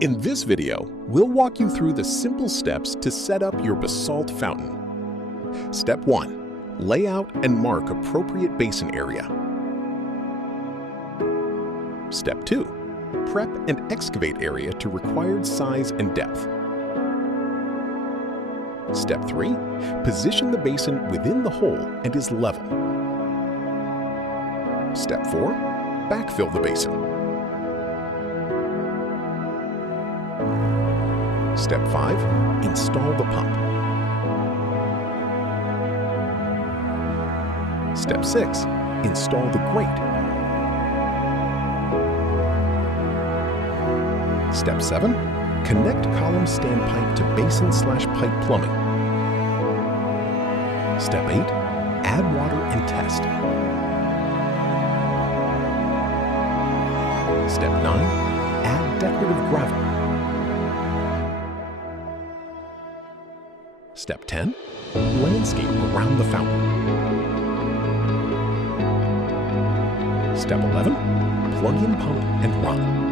In this video, we'll walk you through the simple steps to set up your Basalt fountain. Step 1. Lay out and mark appropriate basin area. Step 2. Prep and excavate area to required size and depth. Step 3. Position the basin within the hole and is level. Step 4. Backfill the basin. Step 5. Install the pump. Step 6. Install the grate. Step 7. Connect column standpipe to basin/pipe plumbing. Step 8. Add water and test. Step 9. Add decorative gravel. Step 10. Landscape around the fountain. Step 11. Plug in pump and run.